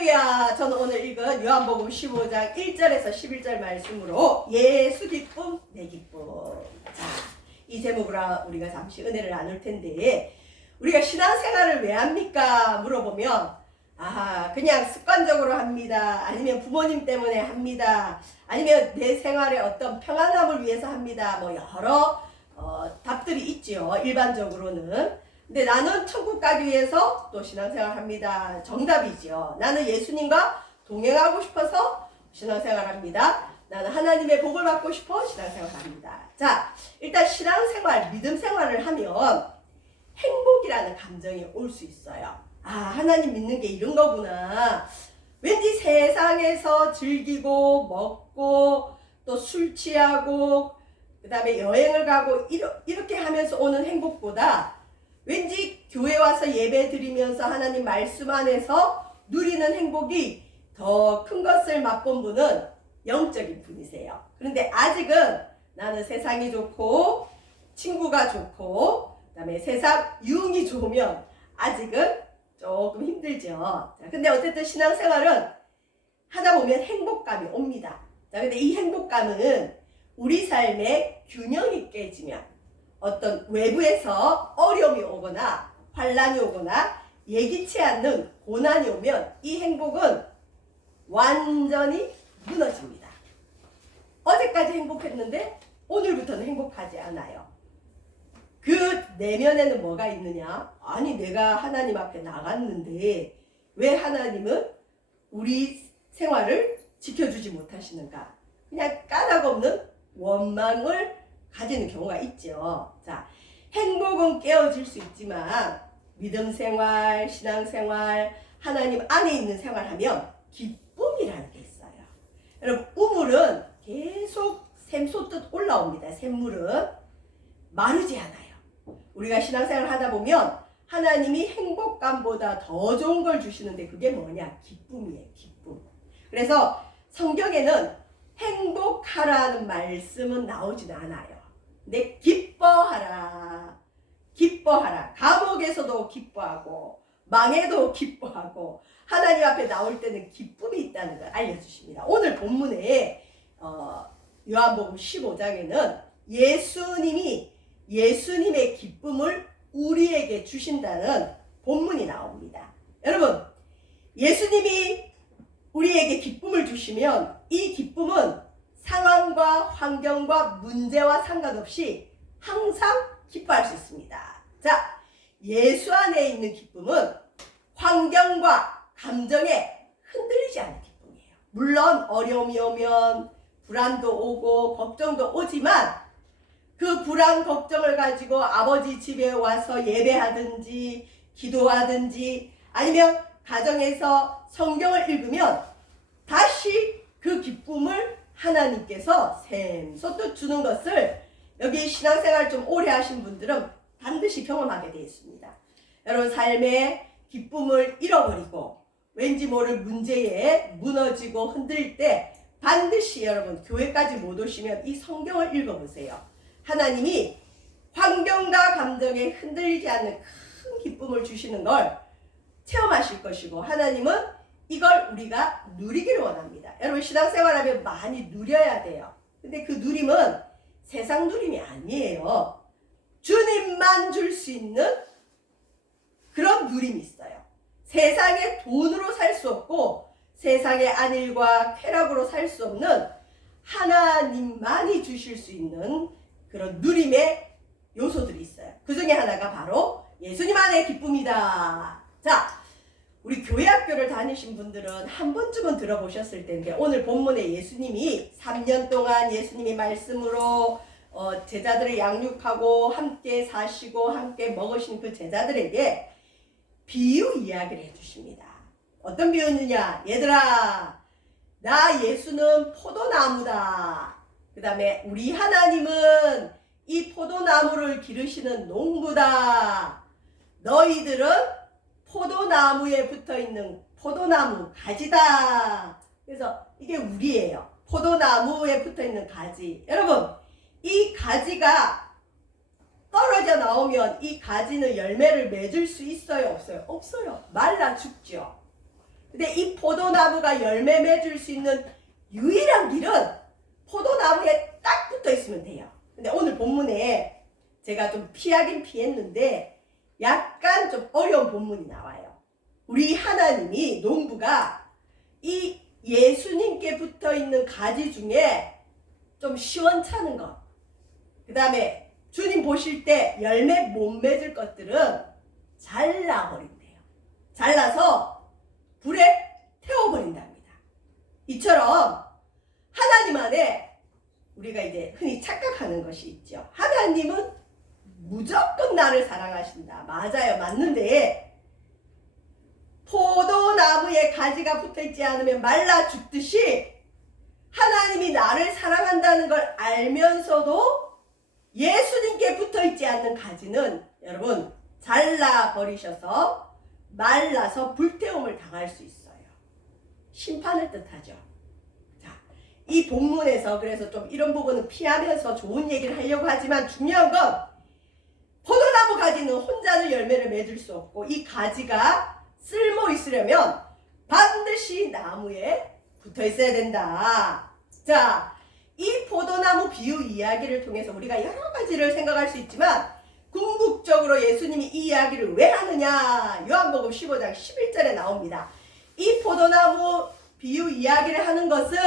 할렐루야. 저는 오늘 읽은 요한복음 15장 1절에서 11절 말씀으로 예수 기쁨 내 기쁨. 자, 이 제목으로 우리가 잠시 은혜를 나눌 텐데, 우리가 신앙생활을 왜 합니까? 물어보면 그냥 습관적으로 합니다. 아니면 부모님 때문에 합니다. 아니면 내 생활의 어떤 평안함을 위해서 합니다. 뭐 여러 답들이 있죠. 일반적으로는. 근데 나는 천국 가기 위해서 또 신앙생활 합니다. 정답이죠. 나는 예수님과 동행하고 싶어서 신앙생활 합니다. 나는 하나님의 복을 받고 싶어 신앙생활 합니다. 자, 일단 신앙생활, 믿음생활을 하면 행복이라는 감정이 올 수 있어요. 하나님 믿는 게 이런 거구나. 왠지 세상에서 즐기고 먹고 또 술 취하고 그 다음에 여행을 가고 이렇게 하면서 오는 행복보다 왠지 교회 와서 예배 드리면서 하나님 말씀 안에서 누리는 행복이 더 큰 것을 맛본 분은 영적인 분이세요. 그런데 아직은 나는 세상이 좋고 친구가 좋고 그다음에 세상 유흥이 좋으면 아직은 조금 힘들죠. 자, 근데 어쨌든 신앙생활은 하다 보면 행복감이 옵니다. 자, 근데 이 행복감은 우리 삶의 균형이 깨지면, 어떤 외부에서 어려움이 오거나 환란이 오거나 예기치 않는 고난이 오면 이 행복은 완전히 무너집니다. 어제까지 행복했는데 오늘부터는 행복하지 않아요. 그 내면에는 뭐가 있느냐? 아니, 내가 하나님 앞에 나갔는데 왜 하나님은 우리 생활을 지켜주지 못하시는가? 그냥 까닭없는 원망을 가지는 경우가 있죠. 자, 행복은 깨어질 수 있지만 믿음생활, 신앙생활, 하나님 안에 있는 생활하면 기쁨이라는 게 있어요. 여러분, 우물은 계속 샘솟듯 올라옵니다. 샘물은 마르지 않아요. 우리가 신앙생활을 하다 보면 하나님이 행복감보다 더 좋은 걸 주시는데 그게 뭐냐? 기쁨이에요. 기쁨. 그래서 성경에는 행복하라는 말씀은 나오진 않아요. 근데 기뻐하라. 기뻐하라. 감옥에서도 기뻐하고 망해도 기뻐하고 하나님 앞에 나올 때는 기쁨이 있다는 걸 알려주십니다. 오늘 본문에 요한복음 15장에는 예수님이 예수님의 기쁨을 우리에게 주신다는 본문이 나옵니다. 여러분, 예수님이 우리에게 기쁨을 주시면 이 기쁨은 상황과 환경과 문제와 상관없이 항상 기뻐할 수 있습니다. 자, 예수 안에 있는 기쁨은 환경과 감정에 흔들리지 않는 기쁨이에요. 물론 어려움이 오면 불안도 오고 걱정도 오지만 그 불안 걱정을 가지고 아버지 집에 와서 예배하든지 기도하든지 아니면 가정에서 성경을 읽으면 다시 그 기쁨을 하나님께서 샘솟듯 주는 것을 여기 신앙생활 좀 오래 하신 분들은 반드시 경험하게 되어 있습니다. 여러분, 삶의 기쁨을 잃어버리고 왠지 모를 문제에 무너지고 흔들릴 때 반드시 여러분 교회까지 못 오시면 이 성경을 읽어보세요. 하나님이 환경과 감정에 흔들리지 않는 큰 기쁨을 주시는 걸 체험하실 것이고 하나님은 이걸 우리가 누리기를 원합니다. 여러분, 신앙생활하면 많이 누려야 돼요. 근데 그 누림은 세상 누림이 아니에요. 주님만 줄 수 있는 그런 누림이 있어요. 세상의 돈으로 살 수 없고 세상의 안일과 쾌락으로 살 수 없는 하나님만이 주실 수 있는 그런 누림의 요소들이 있어요. 그 중에 하나가 바로 예수님 안의 기쁨이다. 자, 우리 교회 학교를 다니신 분들은 한 번쯤은 들어보셨을 텐데 오늘 본문에 예수님이 3년 동안 예수님이 말씀으로 제자들을 양육하고 함께 사시고 함께 먹으신 그 제자들에게 비유 이야기를 해주십니다. 어떤 비유느냐? 얘들아, 나 예수는 포도나무다. 그 다음에 우리 하나님은 이 포도나무를 기르시는 농부다. 너희들은 포도나무에 붙어있는 포도나무 가지다. 그래서 이게 우리예요. 포도나무에 붙어있는 가지. 여러분, 이 가지가 떨어져 나오면 이 가지는 열매를 맺을 수 있어요? 없어요? 없어요. 말라 죽죠. 근데 이 포도나무가 열매 맺을 수 있는 유일한 길은 포도나무에 딱 붙어 있으면 돼요. 근데 오늘 본문에 제가 좀 피하긴 피했는데 약간 좀 어려운 본문이 나와요. 우리 하나님이 농부가 이 예수님께 붙어 있는 가지 중에 좀 시원찮은 것, 그 다음에 주님 보실 때 열매 못 맺을 것들은 잘라버린대요. 잘라서 불에 태워버린답니다. 이처럼 하나님 안에 우리가 이제 흔히 착각하는 것이 있죠. 하나님은 무조건 나를 사랑하신다. 맞아요. 맞는데 포도나무에 가지가 붙어있지 않으면 말라 죽듯이 하나님이 나를 사랑한다는 걸 알면서도 예수님께 붙어있지 않는 가지는 여러분 잘라버리셔서 말라서 불태움을 당할 수 있어요. 심판을 뜻하죠. 자, 이 본문에서 그래서 좀 이런 부분은 피하면서 좋은 얘기를 하려고 하지만 중요한 건 포도나무 가지는 혼자는 열매를 맺을 수 없고 이 가지가 쓸모 있으려면 반드시 나무에 붙어 있어야 된다. 자, 이 포도나무 비유 이야기를 통해서 우리가 여러 가지를 생각할 수 있지만 궁극적으로 예수님이 이 이야기를 왜 하느냐? 요한복음 15장 11절에 나옵니다. 이 포도나무 비유 이야기를 하는 것은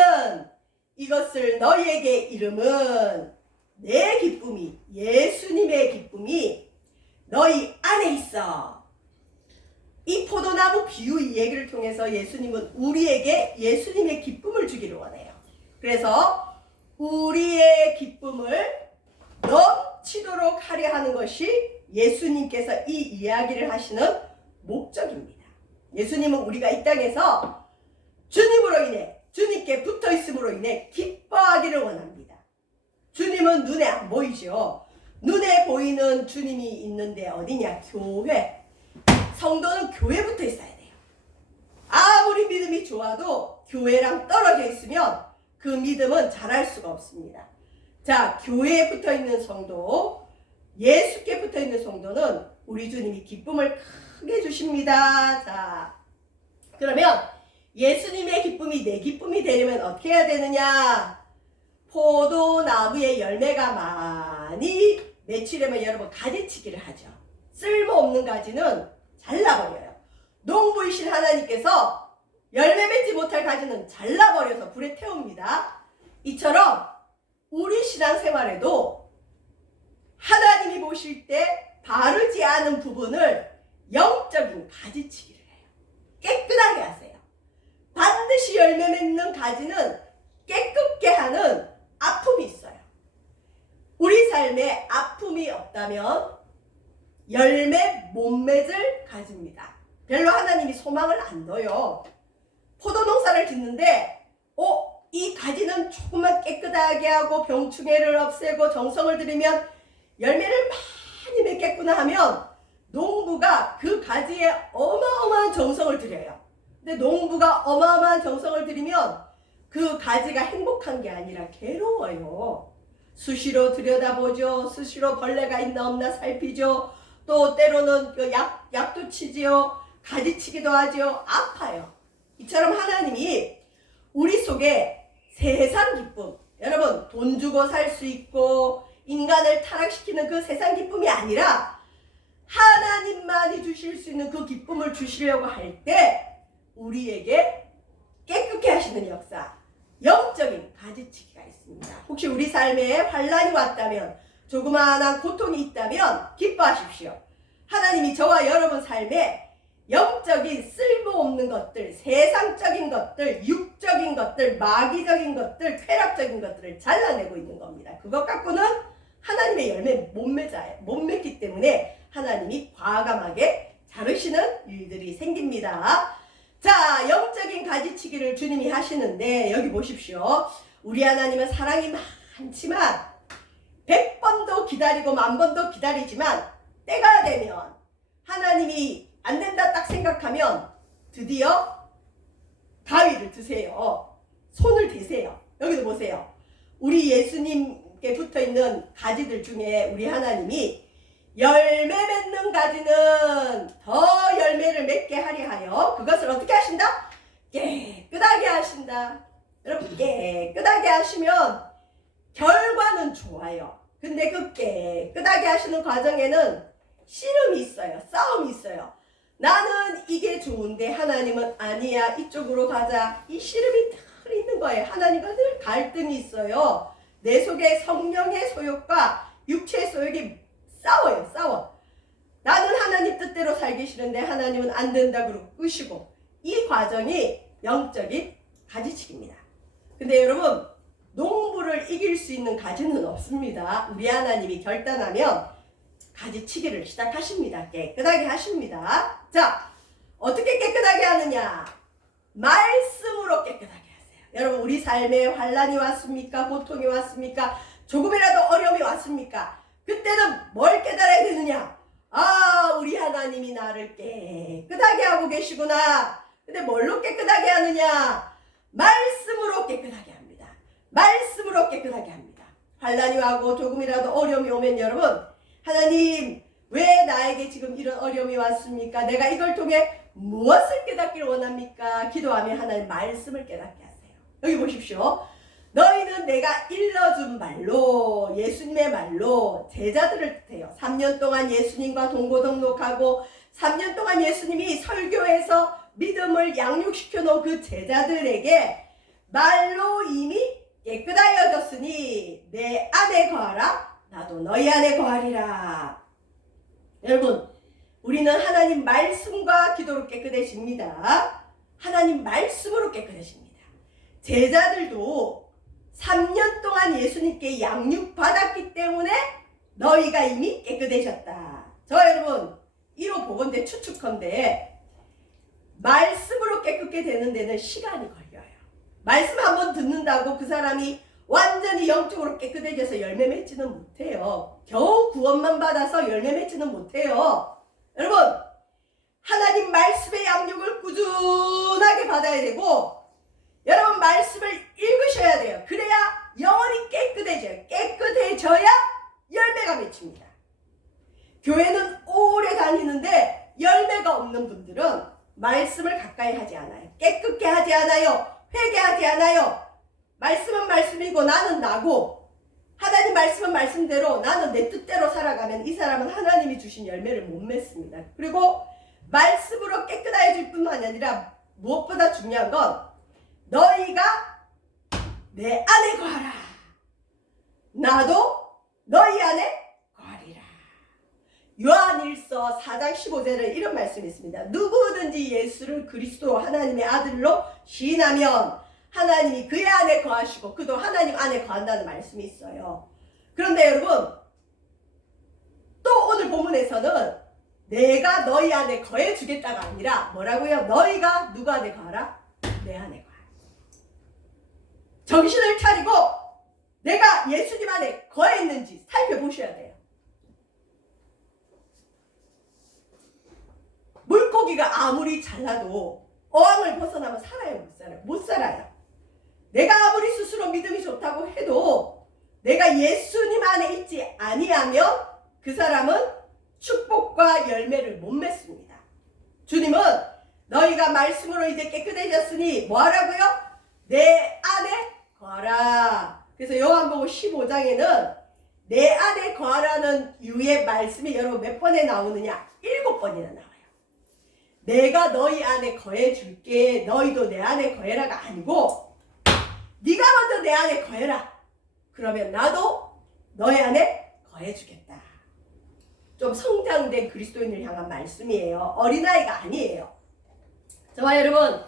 이것을 너희에게 이름은 내 기쁨이, 예수님의 기쁨이 너희 안에 있어. 이 포도나무 비유 이 얘기를 통해서 예수님은 우리에게 예수님의 기쁨을 주기를 원해요. 그래서 우리의 기쁨을 넘치도록 하려 하는 것이 예수님께서 이 이야기를 하시는 목적입니다. 예수님은 우리가 이 땅에서 주님으로 인해, 주님께 붙어 있음으로 인해 기뻐하기를 원합니다. 주님은 눈에 안 보이죠. 눈에 보이는 주님이 있는데 어디냐? 교회. 성도는 교회에 붙어 있어야 돼요. 아무리 믿음이 좋아도 교회랑 떨어져 있으면 그 믿음은 자랄 수가 없습니다. 자, 교회에 붙어 있는 성도, 예수께 붙어 있는 성도는 우리 주님이 기쁨을 크게 주십니다. 자, 그러면 예수님의 기쁨이 내 기쁨이 되려면 어떻게 해야 되느냐? 포도나무에 열매가 많이 맺히려면 여러분 가지치기를 하죠. 쓸모없는 가지는 잘라버려요. 농부이신 하나님께서 열매 맺지 못할 가지는 잘라버려서 불에 태웁니다. 이처럼 우리 신앙생활에도 하나님이 보실 때 바르지 않은 부분을 영적인 가지치기를 해요. 깨끗하게 하세요. 반드시 열매 맺는 가지는 깨끗게 하는 아픔이 있어요. 우리 삶에 아픔이 없다면 열매 못 맺을 가지입니다. 별로 하나님이 소망을 안 둬요. 포도 농사를 짓는데 이 가지는 조금만 깨끗하게 하고 병충해를 없애고 정성을 들이면 열매를 많이 맺겠구나 하면 농부가 그 가지에 어마어마한 정성을 들여요. 근데 농부가 어마어마한 정성을 들이면 그 가지가 행복한 게 아니라 괴로워요. 수시로 들여다보죠. 수시로 벌레가 있나 없나 살피죠. 또 때로는 약도 치지요. 가지치기도 하죠. 아파요. 이처럼 하나님이 우리 속에 세상 기쁨, 여러분 돈 주고 살 수 있고 인간을 타락시키는 그 세상 기쁨이 아니라 하나님만이 주실 수 있는 그 기쁨을 주시려고 할 때 우리에게 깨끗게 하시는 역사, 영적인 가지치기가 있습니다. 혹시 우리 삶에 환난이 왔다면, 조그마한 고통이 있다면 기뻐하십시오. 하나님이 저와 여러분 삶에 영적인 쓸모없는 것들, 세상적인 것들, 육적인 것들, 마귀적인 것들, 쾌락적인 것들을 잘라내고 있는 겁니다. 그것 갖고는 하나님의 열매 못 맺기 때문에 하나님이 과감하게 자르시는 일들이 생깁니다. 자, 영적인 가지치기를 주님이 하시는데 여기 보십시오. 우리 하나님은 사랑이 많지만 100번도 기다리고 10,000번도 기다리지만 때가 되면 하나님이 안 된다 딱 생각하면 드디어 가위를 드세요. 손을 대세요. 여기도 보세요. 우리 예수님께 붙어있는 가지들 중에 우리 하나님이 열매 맺는 가지는 더 열매를 맺게 하려 하여 그것을 어떻게 하신다? 합니다. 여러분 깨끗하게 하시면 결과는 좋아요. 근데 그 깨끗하게 하시는 과정에는 씨름이 있어요. 싸움이 있어요. 나는 이게 좋은데 하나님은 아니야. 이쪽으로 가자. 이 씨름이 늘 있는 거예요. 하나님과 늘 갈등이 있어요. 내 속에 성령의 소욕과 육체의 소욕이 싸워요. 싸워. 나는 하나님 뜻대로 살기 싫은데 하나님은 안 된다 그러고 끄시고, 이 과정이 영적인 가지치기입니다. 근데 여러분, 농부를 이길 수 있는 가지는 없습니다. 우리 하나님이 결단하면 가지치기를 시작하십니다. 깨끗하게 하십니다. 자, 어떻게 깨끗하게 하느냐? 말씀으로 깨끗하게 하세요. 여러분, 우리 삶에 환난이 왔습니까? 고통이 왔습니까? 조금이라도 어려움이 왔습니까? 그때는 뭘 깨달아야 되느냐? 아, 우리 하나님이 나를 깨끗하게 하고 계시구나. 근데 뭘로 깨끗하게 하느냐? 말씀으로 깨끗하게 합니다. 말씀으로 깨끗하게 합니다. 환난이 와고 조금이라도 어려움이 오면 여러분, 하나님 왜 나에게 지금 이런 어려움이 왔습니까? 내가 이걸 통해 무엇을 깨닫기를 원합니까? 기도하면 하나님 말씀을 깨닫게 하세요. 여기 보십시오. 너희는 내가 일러준 말로, 예수님의 말로 제자들을 뜻해요. 3년 동안 예수님과 동고동록하고 3년 동안 예수님이 설교해서 믿음을 양육시켜 놓은 그 제자들에게 말로 이미 깨끗하여졌으니 내 안에 거하라. 나도 너희 안에 거하리라. 여러분, 우리는 하나님 말씀과 기도로 깨끗해집니다. 하나님 말씀으로 깨끗해집니다. 제자들도 3년 동안 예수님께 양육받았기 때문에 너희가 이미 깨끗해졌다. 저 여러분, 이로 보건대 추측컨대 말씀으로 깨끗게 되는 데는 시간이 걸려요. 말씀 한번 듣는다고 그 사람이 완전히 영적으로 깨끗해져서 열매 맺지는 못해요. 겨우 구원만 받아서 열매 맺지는 못해요. 여러분, 하나님 말씀의 양육을 꾸준하게 받아야 되고, 여러분 말씀을 읽으셔야 돼요. 그래야 영혼이 깨끗해져요. 깨끗해져야 열매가 맺힙니다. 교회는 오래 다니는데 열매가 없는 분들은 말씀을 가까이 하지 않아요. 깨끗게 하지 않아요. 회개하지 않아요. 말씀은 말씀이고 나는 나고, 하나님 말씀은 말씀대로 나는 내 뜻대로 살아가면 이 사람은 하나님이 주신 열매를 못 맺습니다. 그리고 말씀으로 깨끗해질 뿐만 아니라 무엇보다 중요한 건 너희가 내 안에 거하라. 나도 너희 안에 거하리라. 요한일서 4장 15절에 이런 말씀이 있습니다. 누구든지 예수를 그리스도 하나님의 아들로 시인하면 하나님이 그의 안에 거하시고 그도 하나님 안에 거한다는 말씀이 있어요. 그런데 여러분, 또 오늘 본문에서는 내가 너희 안에 거해 주겠다가 아니라 뭐라고요? 너희가 누구 안에 거하라? 내 안에 거하라. 정신을 차리고 내가 예수님 안에 거했는지 살펴보셔야 돼요. 물고기가 아무리 잘나도 어항을 벗어나면 살아요? 못 살아요? 못 살아요. 내가 아무리 스스로 믿음이 좋다고 해도 내가 예수님 안에 있지 아니하면 그 사람은 축복과 열매를 못 맺습니다. 주님은 너희가 말씀으로 이제 깨끗해졌으니 뭐하라고요? 내 안에 거하라. 그래서 요한복음 15장에는 내 안에 거하라는 유의 말씀이 여러분 몇 번에 나오느냐? 7번이나 나와요. 내가 너희 안에 거해 줄게, 너희도 내 안에 거해라가 아니고 네가 먼저 내 안에 거해라. 그러면 나도 너희 안에 거해 주겠다. 좀 성장된 그리스도인을 향한 말씀이에요. 어린아이가 아니에요. 저와 여러분,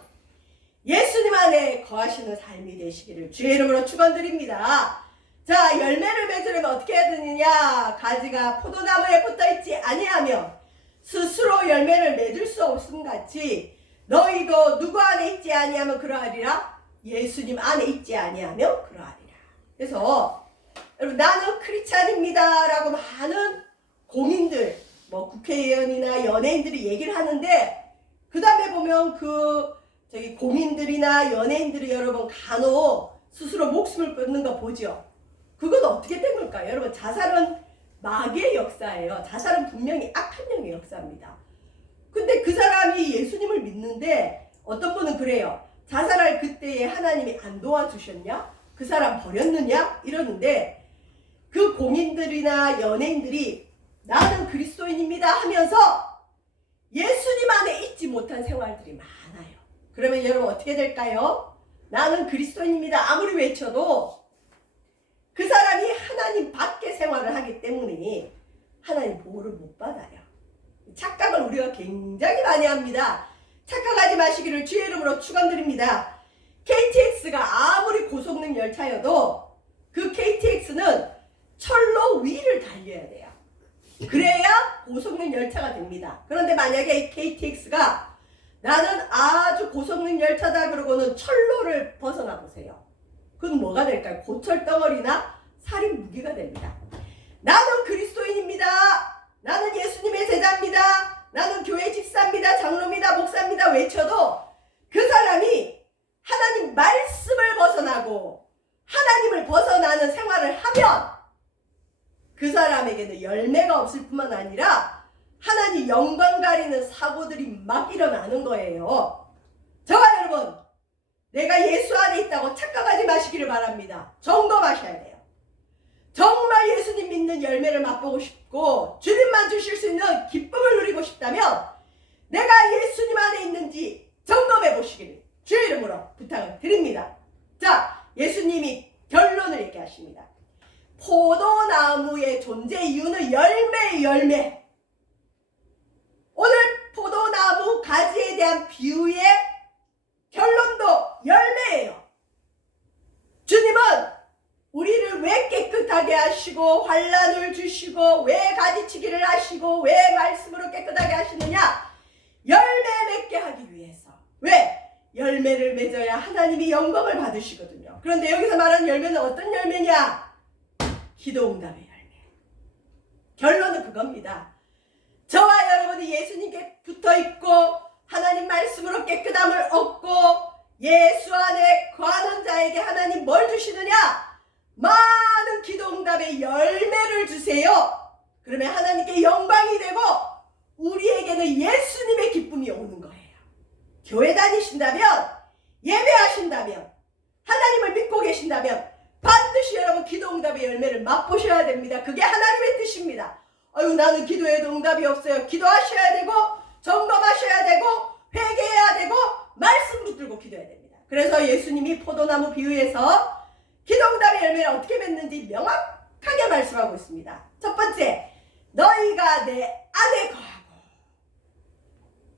예수님 안에 거하시는 삶이 되시기를 주의 이름으로 축원드립니다. 자, 열매를 맺으려면 어떻게 해야 되느냐? 가지가 포도나무에 붙어있지 아니하면 스스로 열매를 맺을 수 없음 같이 너희도 누구 안에 있지 아니하면 그러하리라. 예수님 안에 있지 아니하면 그러하리라. 그래서 여러분, 나는 크리스찬입니다 라고 많은 공인들, 뭐 국회의원이나 연예인들이 얘기를 하는데, 그 다음에 보면 저기 공인들이나 연예인들이 여러분 간혹 스스로 목숨을 끊는 거 보죠. 그건 어떻게 된 걸까요? 여러분, 자살은 마귀의 역사예요. 자살은 분명히 악한 영의 역사입니다. 근데 그 사람이 예수님을 믿는데 어떤 분은 그래요. 자살할 그때에 하나님이 안 도와주셨냐? 그 사람 버렸느냐? 이러는데 그 공인들이나 연예인들이 나는 그리스도인입니다 하면서 예수님 안에 있지 못한 생활들이 많아요. 그러면 여러분 어떻게 될까요? 나는 그리스도인입니다 아무리 외쳐도 그 사람이 하나님 밖의 생활을 하기 때문에 하나님 보호를 못 받아요. 착각을 우리가 굉장히 많이 합니다. 착각하지 마시기를 주의 이름으로 축원드립니다. KTX가 아무리 고성능 열차여도 그 KTX는 철로 위를 달려야 돼요. 그래야 고성능 열차가 됩니다. 그런데 만약에 KTX가 나는 아주 고성능 열차다 그러고는 철로를 벗어나 보세요. 그건 뭐가 될까요? 고철 덩어리나 살인 무기가 됩니다. 나는 그리스도인입니다. 나는 예수님의 제자입니다. 나는 교회 집사입니다. 장로입니다. 목사입니다. 외쳐도 그 사람이 하나님 말씀을 벗어나고 하나님을 벗어나는 생활을 하면 그 사람에게는 열매가 없을 뿐만 아니라 하나님 영광 가리는 사고들이 막 일어나는 거예요. 저와 여러분, 내가 예수 안에 있다고 착각하지 마시기를 바랍니다. 점검하셔야 돼요. 정말 예수님 믿는 열매를 맛보고 싶고 주님만 주실 수 있는 기쁨을 누리고 싶다면 내가 예수님 안에 있는지 점검해 보시기를 주의 이름으로 부탁을 드립니다. 자, 예수님이 결론을 얘기하십니다. 포도나무의 존재 이유는 열매의 열매. 오늘 포도나무 가지에 대한 비유의 결론도 열매예요. 주님은 우리를 왜 깨끗하게 하시고 환난을 주시고 왜 가지치기를 하시고 왜 말씀으로 깨끗하게 하시느냐? 열매 맺게 하기 위해서. 왜? 열매를 맺어야 하나님이 영광을 받으시거든요. 그런데 여기서 말하는 열매는 어떤 열매냐? 기도응답의 열매. 결론은 그겁니다. 저와 여러분이 예수님께 붙어있고 하나님 말씀으로 깨끗함을 얻고 예수 안에 거하는 자에게 하나님 뭘 주시느냐? 많은 기도응답의 열매를 주세요. 그러면 하나님께 영광이 되고 우리에게는 예수님의 기쁨이 오는 거예요. 교회 다니신다면, 예배하신다면, 하나님을 믿고 계신다면 반드시 여러분 기도응답의 열매를 맛보셔야 됩니다. 그게 하나님의 뜻입니다. 아유, 나는 기도해도 응답이 없어요. 기도하셔야 되고 점검하셔야 되고 회개해야 되고 말씀 붙들고 기도해야 됩니다. 그래서 예수님이 포도나무 비유에서 기도응답의 열매를 어떻게 맺는지 명확하게 말씀하고 있습니다. 첫 번째, 너희가 내 안에 거하고.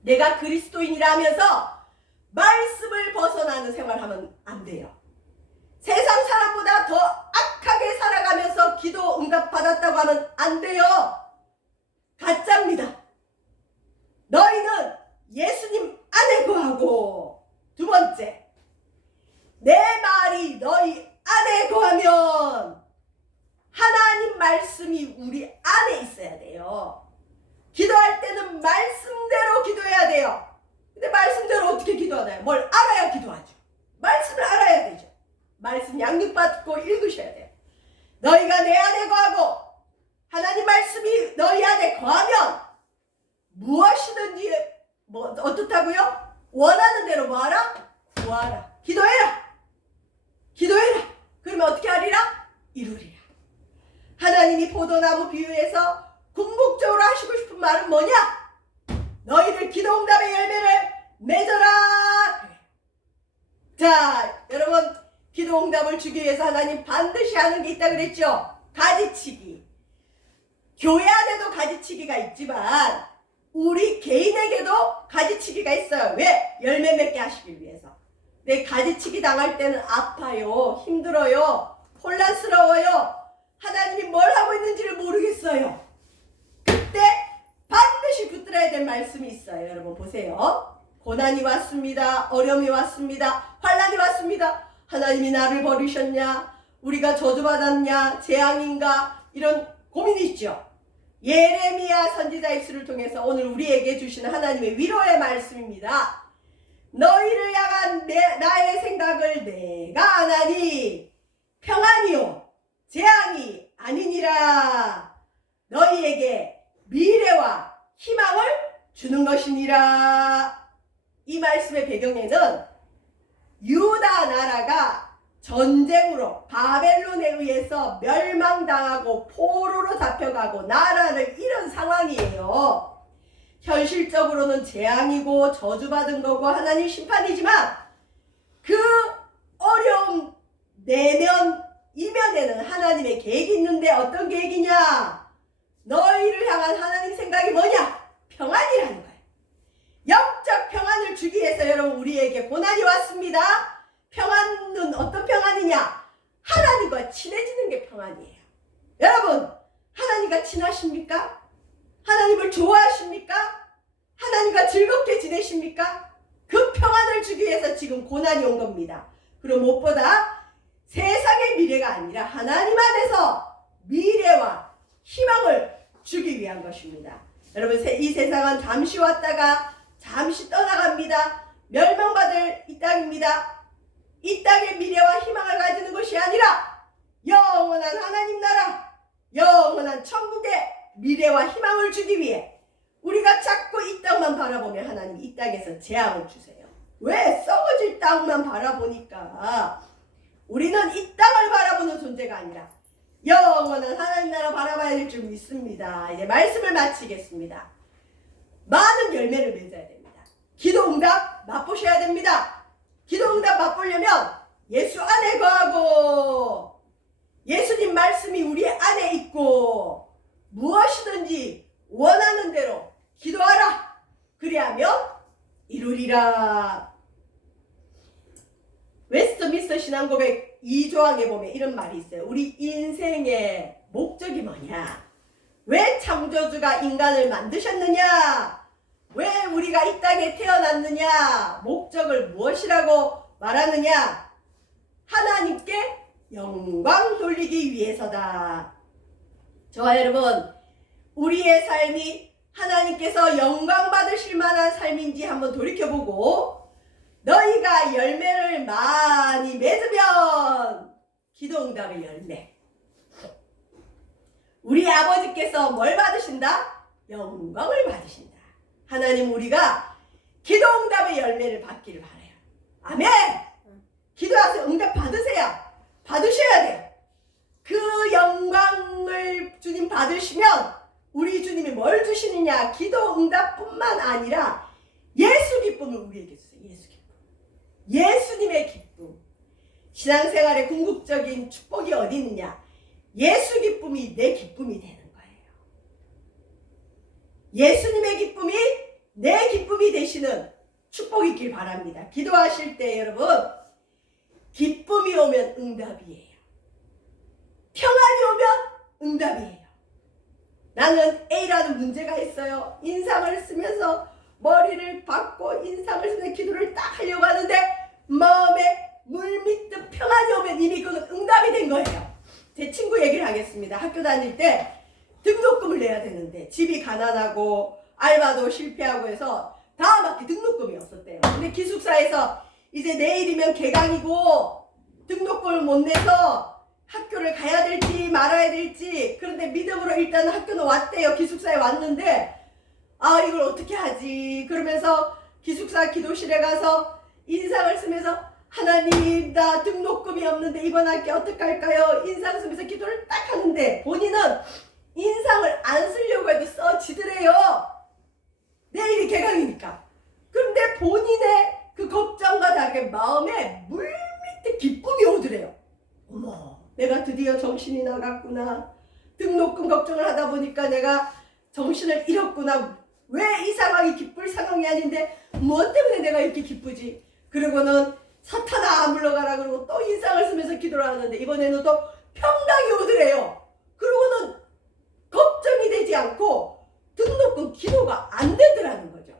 내가 그리스도인이라 하면서 말씀을 벗어나는 생활하면 안 돼요. 세상 사람보다 더 악하게 살아가면서 기도 응답 받았다고 하면 안 돼요. 가짜입니다. 너희는 예수님 안에 거하고. 두 번째, 내 말이 너희 안에 거하면 하나님 말씀이 우리 안에 있어야 돼요. 기도할 때는 말씀대로 기도해야 돼요. 근데 말씀대로 어떻게 기도하나요? 뭘 알아야 기도하죠. 말씀을 알아야 되죠. 말씀 양육받고 읽으셔야 돼요. 너희가 내 안에 거하고 하나님 말씀이 너희 안에 거하면 무엇이든지 어떻다고요? 원하는 대로 뭐하라? 구하라. 기도해라. 기도해라. 그러면 어떻게 하리라? 이루리라. 하나님이 포도나무 비유에서 궁극적으로 하시고 싶은 말은 뭐냐? 너희들 기도응답의 열매를 맺어라. 자, 여러분, 기도응답을 주기 위해서 하나님 반드시 하는 게 있다 그랬죠? 가지치기. 교회 안에도 가지치기가 있지만 우리 개인에게도 가지치기가 있어요. 왜? 열매 맺게 하시기 위해서. 내 가지치기 당할 때는 아파요. 힘들어요. 혼란스러워요. 하나님이 뭘 하고 있는지를 모르겠어요. 그때 반드시 붙들어야 될 말씀이 있어요. 여러분 보세요. 고난이 왔습니다. 어려움이 왔습니다. 환난이 왔습니다. 하나님이 나를 버리셨냐? 우리가 저주받았냐? 재앙인가? 이런 고민이 있죠. 예레미야 선지자 입술을 통해서 오늘 우리에게 주시는 하나님의 위로의 말씀입니다. 너희를 향한 나의 생각을 내가 아나니 평안이요 재앙이 아니니라. 너희에게 미래와 희망을 주는 것이니라. 이 말씀의 배경에는 유다 나라가 전쟁으로 바벨론에 의해서 멸망당하고 포로로 잡혀가고 나라를 잃은 상황이에요. 현실적으로는 재앙이고 저주받은 거고 하나님 심판이지만 그 어려움 내면 이면에는 하나님의 계획이 있는데 어떤 계획이냐? 너희를 향한 하나님 생각이 뭐냐? 평안이라는 거예요. 영적 평안을 주기 위해서 여러분 우리에게 고난이 왔습니다. 평안은 어떤 평안이냐? 하나님과 친해지는 게 평안이에요. 여러분 하나님과 친하십니까? 하나님을 좋아하십니까? 하나님과 즐겁게 지내십니까? 그 평안을 주기 위해서 지금 고난이 온 겁니다. 그리고 무엇보다 세상의 미래가 아니라 하나님 안에서 미래와 희망을 주기 위한 것입니다. 여러분 이 세상은 잠시 왔다가 잠시 떠나갑니다. 멸망받을 이 땅입니다. 이 땅의 미래와 희망을 가지는 것이 아니라 영원한 하나님 나라, 영원한 천국의 미래와 희망을 주기 위해 우리가 자꾸 이 땅만 바라보면 하나님이 이 땅에서 재앙을 주세요. 왜? 썩어질 땅만 바라보니까. 우리는 이 땅을 바라보는 존재가 아니라 영원한 하나님 나라 바라봐야 될 줄 믿습니다. 이제 말씀을 마치겠습니다. 많은 열매를 맺어야 됩니다. 기도 응답 맛보셔야 됩니다. 기도 응답 맛보려면 예수 안에 거하고 예수님 말씀이 우리 안에 있고 무엇이든지 원하는 대로 기도하라. 그리하면 이루리라. 웨스트민스터 신앙고백 2조항에 보면 이런 말이 있어요. 우리 인생의 목적이 뭐냐? 왜 창조주가 인간을 만드셨느냐? 왜 우리가 이 땅에 태어났느냐? 목적을 무엇이라고 말하느냐? 하나님께 영광 돌리기 위해서다. 저와 여러분, 우리의 삶이 하나님께서 영광 받으실 만한 삶인지 한번 돌이켜보고 너희가 열매를 많이 맺으면 기도 응답의 열매. 우리 아버지께서 뭘 받으신다? 영광을 받으신다. 하나님 우리가 기도 응답의 열매를 받기를 바라요. 아멘. 기도하세요. 응답 받으세요. 받으셔야 돼요. 그 영광을 주님 받으시면 우리 주님이 뭘 주시느냐? 기도 응답뿐만 아니라 예수 기쁨을 우리에게 주세요. 예수 기쁨. 예수님의 기쁨. 신앙생활의 궁극적인 축복이 어디 있느냐? 예수 기쁨이 내 기쁨이 되는 거예요. 예수님의 기쁨이 내 기쁨이 되시는 축복이 있길 바랍니다. 기도하실 때 여러분 기쁨이 오면 응답이에요. 평안이 오면 응답이에요. 나는 A라는 문제가 있어요. 인상을 쓰면서 머리를 박고 인상을 쓰면서 기도를 딱 하려고 하는데 마음에 물밑듯 평안이 오면 이미 그건 응답이 된 거예요. 제 친구 얘기를 하겠습니다. 학교 다닐 때 등록금을 내야 되는데 집이 가난하고 알바도 실패하고 해서 다음 학기 등록금이 없었대요. 근데 기숙사에서 이제 내일이면 개강이고 등록금을 못 내서 학교를 가야 될지 말아야 될지, 그런데 믿음으로 일단 학교는 왔대요. 기숙사에 왔는데 아 이걸 어떻게 하지 그러면서 기숙사 기도실에 가서 인상을 쓰면서 하나님 나 등록금이 없는데 이번 학기 어떡할까요? 인상 쓰면서 기도를 딱 하는데 본인은 인상을 안 쓰려고 해도 써지더래요. 내일이 개강이니까. 그런데 본인의 그 걱정과 다르게 마음에 물밑에 기쁨이 오더래요. 어머 내가 드디어 정신이 나갔구나. 등록금 걱정을 하다 보니까 내가 정신을 잃었구나. 왜 이 상황이 기쁠 상황이 아닌데 무엇 때문에 내가 이렇게 기쁘지? 그리고는 사탄아 물러가라 그러고 또 인상을 쓰면서 기도를 하는데 이번에는 또 평강이 오더래요. 그러고는 걱정이 되지 않고 등록금 기도가 안 되더라는 거죠.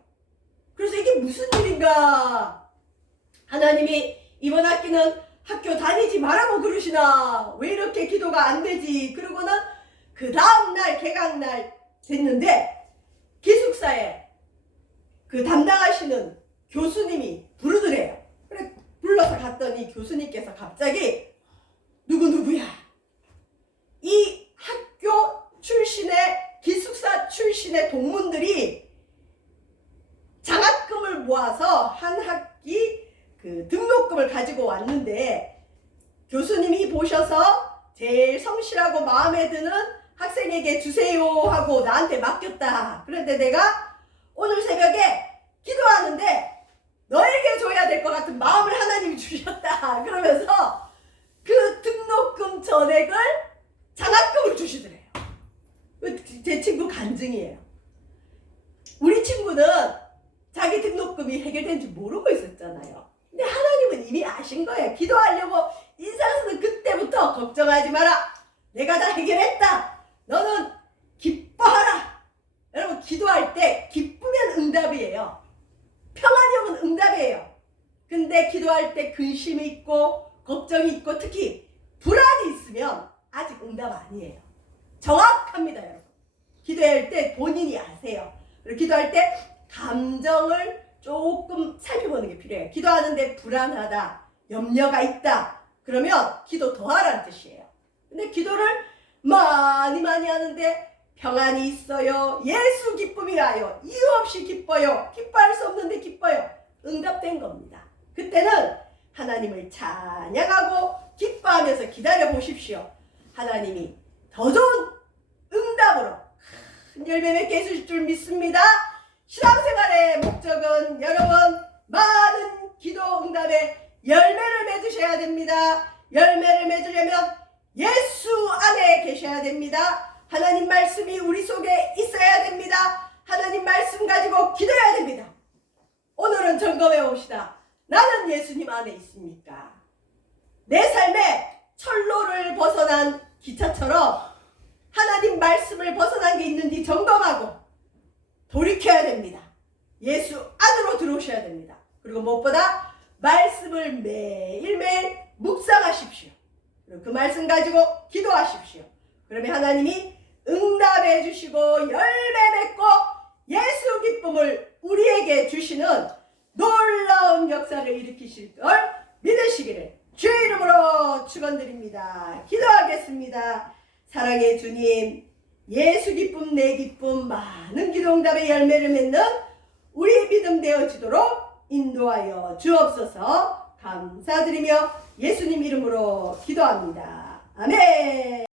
그래서 이게 무슨 일인가? 하나님이 이번 학기는 학교 다니지 말라고 그러시나? 왜 이렇게 기도가 안 되지? 그러고는 그 다음날 개강날 됐는데 기숙사에 그 담당하시는 교수님이 부르더래요. 그래 불러서 갔더니 교수님께서 갑자기 누구야? 이 학교 출신의 기숙사 출신의 동문들이 장학금을 모아서 한 학기 그 등록금을 가지고 왔는데 교수님이 보셔서 제일 성실하고 마음에 드는 학생에게 주세요 하고 나한테 맡겼다. 그런데 내가 오늘 새벽에 기도하는데 너에게 줘야 될 것 같은 마음을 하나님이 주셨다. 그러면서 그 등록금 전액을 장학금을 주시더래요. 제 친구 간증이에요. 우리 친구는 자기 등록금이 해결된 줄 모르고 있었잖아요. 근데 하나님은 이미 아신 거예요. 기도하려고 인상쓰는 그때부터 걱정하지 마라. 내가 다 해결했다. 너는 기뻐하라. 여러분 기도할 때 기쁘면 응답이에요. 평안이 오면 응답이에요. 근데 기도할 때 근심이 있고 걱정이 있고 특히 불안이 있으면 아직 응답 아니에요. 정확합니다, 여러분. 기도할 때 본인이 아세요. 그리고 기도할 때 감정을 조금 살펴보는 게 필요해요. 기도하는데 불안하다, 염려가 있다. 그러면 기도 더 하라는 뜻이에요. 근데 기도를 많이 하는데 평안이 있어요. 예수 기쁨이 와요. 이유 없이 기뻐요. 기뻐할 수 없는데 기뻐요. 응답된 겁니다. 그때는 하나님을 찬양하고 기뻐하면서 기다려 보십시오. 하나님이 더 좋은 응답으로 큰 열매 맺게 해주실 줄 믿습니다. 신앙생활의 목적은 여러분 많은 기도 응답에 열매를 맺으셔야 됩니다. 열매를 맺으려면 예수 안에 계셔야 됩니다. 하나님 말씀이 우리 속에 있어야 됩니다. 하나님 말씀 가지고 기도해야 됩니다. 오늘은 점검해 봅시다. 나는 예수님 안에 있습니까? 내 삶에 철로를 벗어난 기차처럼 하나님 말씀을 벗어난 게 있는지 점검하고 돌이켜야 됩니다. 예수 안으로 들어오셔야 됩니다. 그리고 무엇보다 말씀을 매일매일 묵상하십시오. 그리고 그 말씀 가지고 기도하십시오. 그러면 하나님이 응답해 주시고 열매 맺고 예수 기쁨을 우리에게 주시는 놀라운 역사를 일으키실 걸 믿으시기를 주의 이름으로 축원드립니다. 기도하겠습니다. 사랑의 주님, 예수 기쁨 내 기쁨 많은 기도 응답의 열매를 맺는 우리 믿음 되어지도록 인도하여 주옵소서. 감사드리며 예수님 이름으로 기도합니다. 아멘.